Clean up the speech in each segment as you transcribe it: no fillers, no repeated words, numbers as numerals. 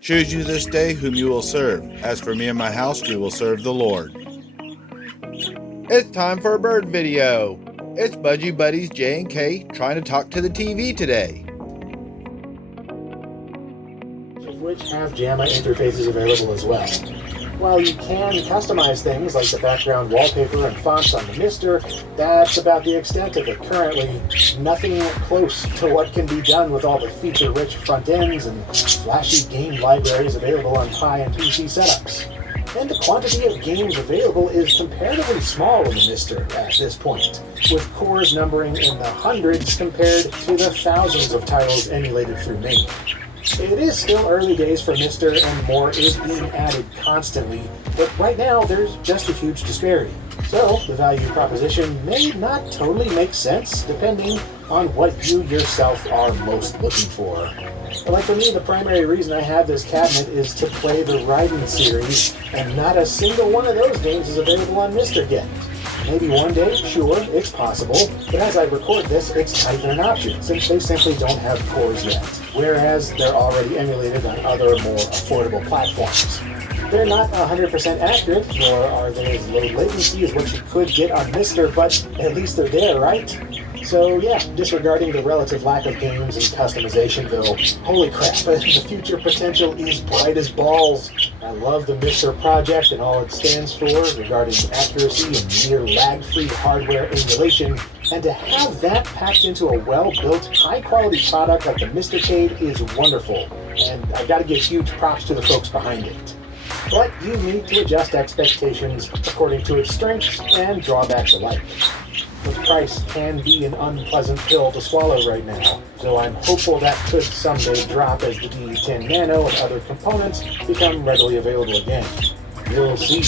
Choose you this day whom you will serve. As for me and my house, we will serve the Lord. It's time for a bird video. It's Budgie Buddies J and K trying to talk to the TV today. Which have JAMA interfaces available as well. While you can customize things like the background wallpaper and fonts on the Mister, that's about the extent of it currently. Nothing close to what can be done with all the feature-rich front ends and flashy game libraries available on Pi and PC setups. And the quantity of games available is comparatively small in the Mister at this point, with cores numbering in the hundreds compared to the thousands of titles emulated through Mini. It is still early days for Mister, and more is being added constantly, but right now there's just a huge disparity. So the value proposition may not totally make sense depending on what you yourself are most looking for. But like for me, the primary reason I have this cabinet is to play the Raiden series, and not a single one of those games is available on Mister yet. Maybe one day, sure, it's possible, but as I record this, it's not even an option, since they simply don't have cores yet, whereas they're already emulated on other, more affordable platforms. They're not 100% accurate, nor are they as low latency as what you could get on Mister, but at least they're there, right? So yeah, disregarding the relative lack of games and customization, though, holy crap, the future potential is bright as balls. I love the Mister project and all it stands for regarding accuracy and near lag-free hardware emulation, and to have that packed into a well-built, high-quality product like the Mistercade is wonderful, and I've got to give huge props to the folks behind it. But you need to adjust expectations according to its strengths and drawbacks alike. The price can be an unpleasant pill to swallow right now, so I'm hopeful that could someday drop as the D10 Nano and other components become readily available again. We'll see.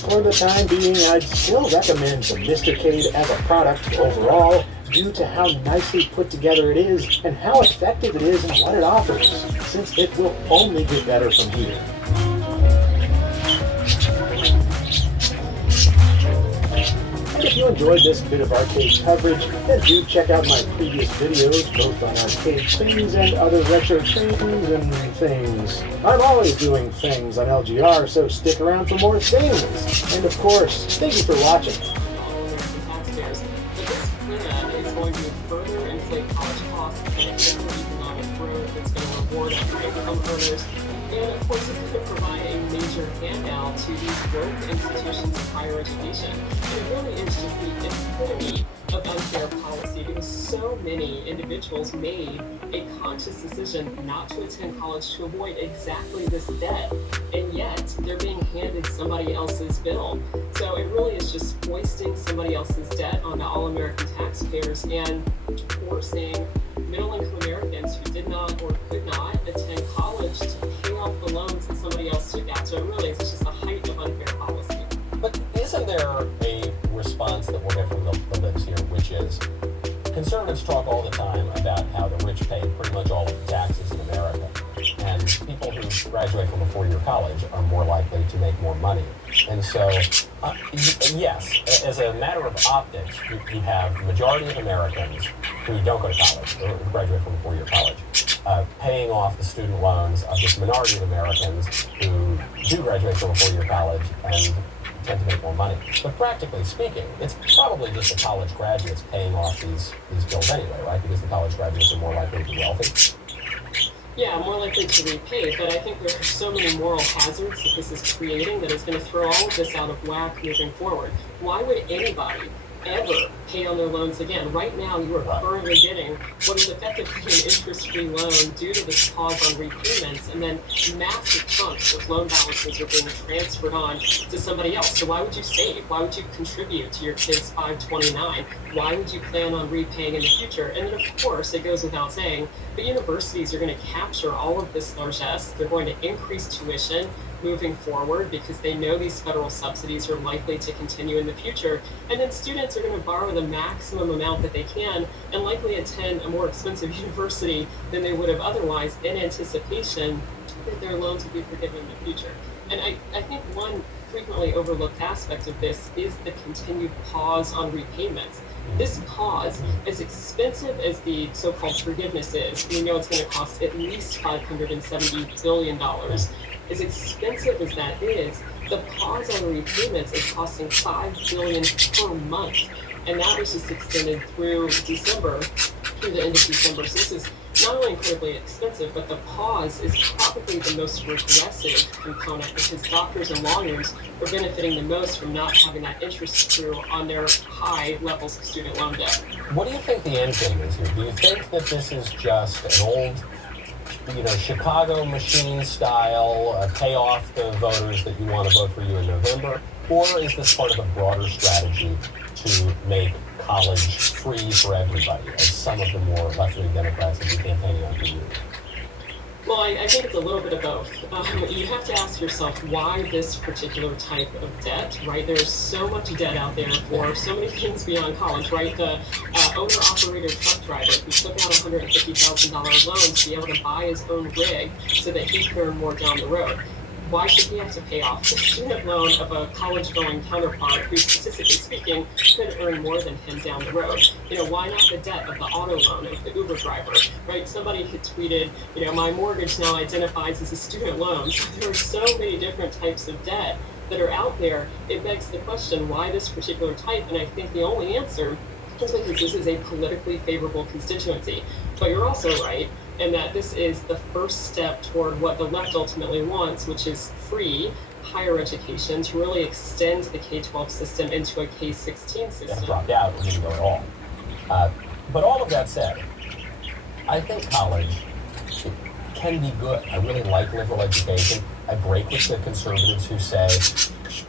For the time being, I'd still recommend the Mistercade as a product overall due to how nicely put together it is and how effective it is in what it offers, since it will only get better from here. And if you enjoyed this bit of arcade coverage, then do check out my previous videos, both on arcade things and other retro things. I'm always doing things on LGR, so stick around for more things. And of course, thank you for watching. Taxpayers, but this plan is going to further inflate college costs and general economic growth. It's going to reward income earners. And of course, it's going to provide a major handout to these broke institutions of higher education. And it really is just the epitome of unfair policy because so many individuals made a conscious decision not to attend college to avoid exactly this debt. And yet, they're being handed somebody else's bill. So it really is just foisting somebody else's debt onto all American taxpayers and forcing middle-income Americans who did not or could not attend college to pay off the loans that somebody else took out. So it really is just the height of unfair policy. But isn't there a response that we'll get from the libs here, which is conservatives talk all the time about how the rich pay pretty much all of the taxes in America, and people who graduate from a four-year college are more likely to make more money. And so, yes, as a matter of optics, you have the majority of Americans who don't go to college, or graduate from a four-year college, paying off the student loans of this minority of Americans who do graduate from a four-year college and tend to make more money. But practically speaking, it's probably just the college graduates paying off these bills anyway, right? Because the college graduates are more likely to be wealthy. Yeah, more likely to repay, but I think there are so many moral hazards that this is creating that it's going to throw all of this out of whack moving forward. Why would anybody ever pay on their loans again? Right now, you are currently getting what is effectively an interest-free loan due to this pause on repayments, and then massive chunks of loan balances are being transferred on to somebody else. So why would you save? Why would you contribute to your kid's 529? Why would you plan on repaying in the future? And then, of course, it goes without saying, but universities are going to capture all of this largesse. They're going to increase tuition moving forward because they know these federal subsidies are likely to continue in the future. And then students are going to borrow the maximum amount that they can and likely attend a more expensive university than they would have otherwise in anticipation that their loans will be forgiven in the future. And I think one frequently overlooked aspect of this is the continued pause on repayments. This pause, as expensive as the so-called forgiveness is, we know it's going to cost at least $570 billion. As expensive as that is, the pause on repayments is costing $5 billion per month. And that was just extended through December, through the end of December. So this is not only incredibly expensive, but the pause is probably the most regressive component because doctors and lawyers are benefiting the most from not having that interest accrue on their high levels of student loan debt. What do you think the end game is here? Do you think that this is just an old, Chicago machine style, pay off the voters that you want to vote for you in November? Or is this part of a broader strategy to make college free for everybody, as some of the more left-wing Democrats have been campaigning on for years? Well, I think it's a little bit of both. You have to ask yourself why this particular type of debt, right? There's so much debt out there for so many things beyond college, right? The owner-operator truck driver who took out a $150,000 loan to be able to buy his own rig so that he could earn more down the road. Why should he have to pay off the student loan of a college-going counterpart who, statistically speaking, could earn more than him down the road? Why not the debt of the auto loan of the Uber driver, right? Somebody had tweeted, my mortgage now identifies as a student loan. So there are so many different types of debt that are out there. It begs the question, why this particular type? And I think the only answer is because this is a politically favorable constituency. But you're also right, and that this is the first step toward what the left ultimately wants, which is free higher education to really extend the K-12 system into a K-16 system. That dropped out or didn't go at all. But all of that said, I think college can be good. I really like liberal education. I break with the conservatives who say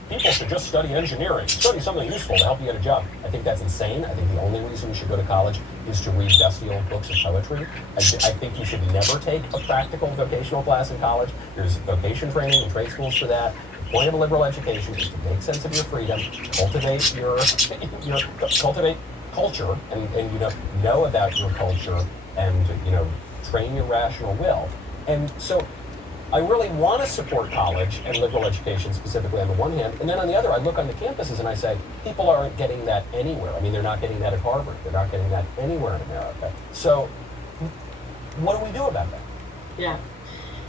people should just study engineering, study something useful to help you get a job. I think that's insane. I think the only reason you should go to college is to read dusty old books of poetry. I think you should never take a practical vocational class in college. There's vocation training and trade schools for that. The point of a liberal education is to make sense of your freedom, cultivate your cultivate culture, and know about your culture, and train your rational will. And so I really want to support college and liberal education specifically on the one hand, and then on the other, I look on the campuses and I say, people aren't getting that anywhere. I mean, they're not getting that at Harvard. They're not getting that anywhere in America. So what do we do about that?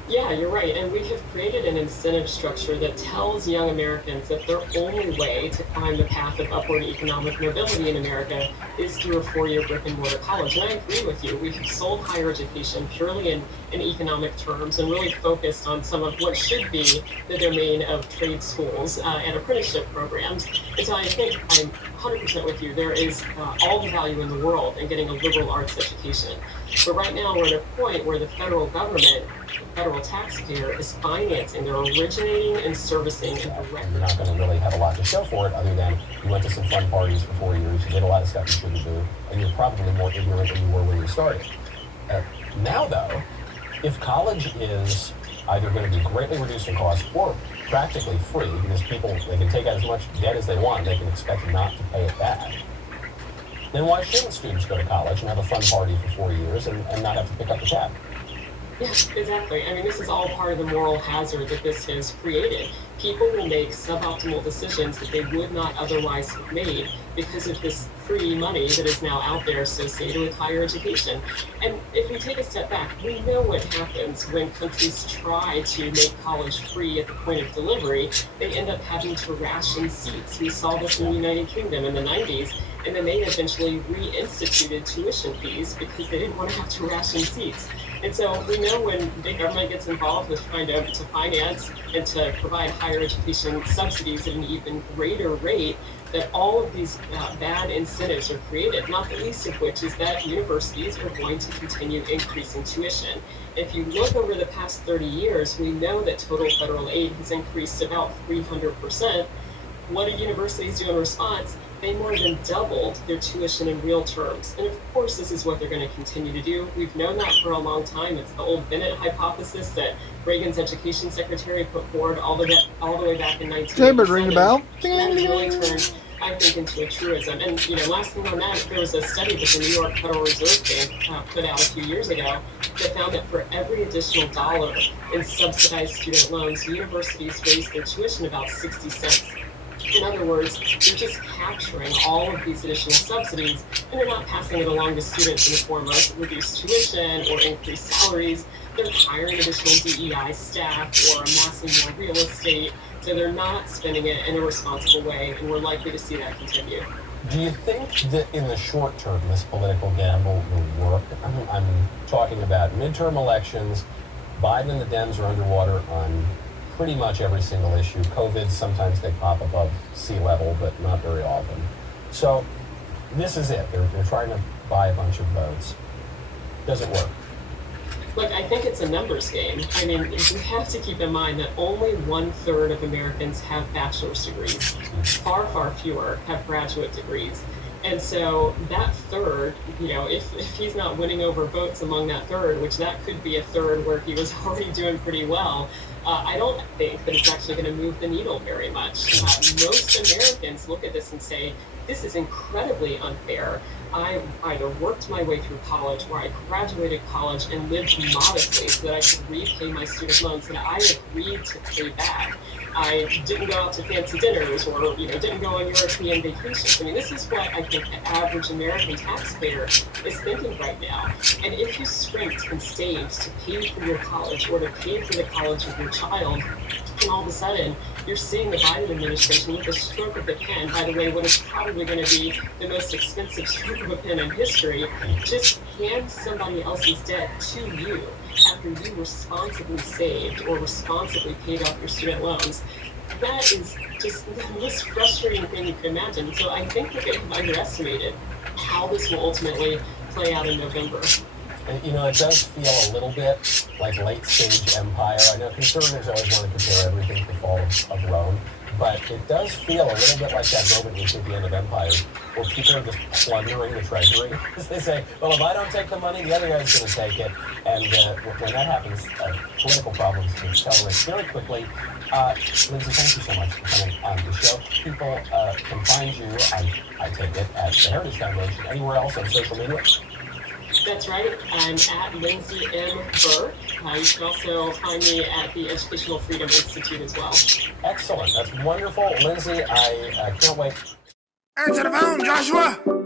Yeah, you're right. And we have created an incentive structure that tells young Americans that their only way to climb the path of upward economic mobility in America is through a four-year brick-and-mortar college. And I agree with you. We have sold higher education purely in economic terms and really focused on some of what should be the domain of trade schools and apprenticeship programs. And so I think I'm 100% with you. There is all the value in the world in getting a liberal arts education. But right now we're at a point where the federal government, the federal taxpayer, is financing, they're originating and servicing and directing. You're not going to really have a lot to show for it other than you went to some fun parties for 4 years, you did a lot of stuff you shouldn't do, and you're probably more ignorant than you were when you started. Now, though, if college is either going to be greatly reduced in cost or practically free, because they can take out as much debt as they want, they can expect not to pay it back, then why shouldn't students go to college and have a fun party for 4 years and not have to pick up the tab? Yes, exactly. I mean, this is all part of the moral hazard that this has created. People will make suboptimal decisions that they would not otherwise have made because of this free money that is now out there associated with higher education. And if we take a step back, we know what happens when countries try to make college free at the point of delivery. They end up having to ration seats. We saw this in the United Kingdom in the 90s, and then they eventually reinstituted tuition fees because they didn't want to have to ration seats. And so we know when big government gets involved with trying to finance and to provide higher education subsidies at an even greater rate, that all of these bad incentives are created, not the least of which is that universities are going to continue increasing tuition. If you look over the past 30 years, we know that total federal aid has increased about 300%. What do universities do in response? They more than doubled their tuition in real terms. And of course, this is what they're going to continue to do. We've known that for a long time. It's the old Bennett hypothesis that Reagan's education secretary put forward all the way back in 1987. Demers, ring the bell. And really turned I think, into a truism. And, last thing on that, there was a study that the New York Federal Reserve Bank put out a few years ago that found that for every additional dollar in subsidized student loans, universities raise their tuition about 60 cents. In other words, they're just capturing all of these additional subsidies, and they're not passing it along to students in the form of reduced tuition or increased salaries. They're hiring additional DEI staff or amassing more real estate. So they're not spending it in a responsible way, and we're likely to see that continue. Do you think that in the short term, this political gamble will work? I'm talking about midterm elections. Biden and the Dems are underwater on pretty much every single issue. COVID, sometimes they pop above sea level, but not very often. So this is it. They're trying to buy a bunch of votes. Does it work? Look, I think it's a numbers game. I mean, you have to keep in mind that only 1/3 of Americans have bachelor's degrees. Far, far fewer have graduate degrees. And so that third, if he's not winning over votes among that third, which that could be a third where he was already doing pretty well, I don't think that it's actually going to move the needle very much. Most Americans look at this and say, this is incredibly unfair. I either worked my way through college or I graduated college and lived modestly so that I could repay my student loans that I agreed to pay back. I didn't go out to fancy dinners or, didn't go on European vacations. I mean, this is what I think the average American taxpayer is thinking right now. And if you scrimped and saved to pay for your college or to pay for the college of your child, and all of a sudden, you're seeing the Biden administration with a stroke of the pen, by the way, what is probably going to be the most expensive stroke of a pen in history, just hand somebody else's debt to you after you responsibly saved or responsibly paid off your student loans. That is just the most frustrating thing you can imagine. So I think that they've underestimated how this will ultimately play out in November. It does feel a little bit like late-stage empire. I know conservatives always want to compare everything to the fall of Rome, but it does feel a little bit like that moment you see at the end of Empire, where people are just plundering the treasury. Because they say, well, if I don't take the money, the other guy's going to take it. And when that happens, political problems can accelerate very quickly. Lindsay, thank you so much for coming on the show. People can find you, I take it, at the Heritage Foundation, anywhere else on social media. That's right. I'm at Lindsay M. Burke. You can also find me at the Educational Freedom Institute as well. Excellent. That's wonderful. Lindsay, I can't wait. Answer the phone, Joshua.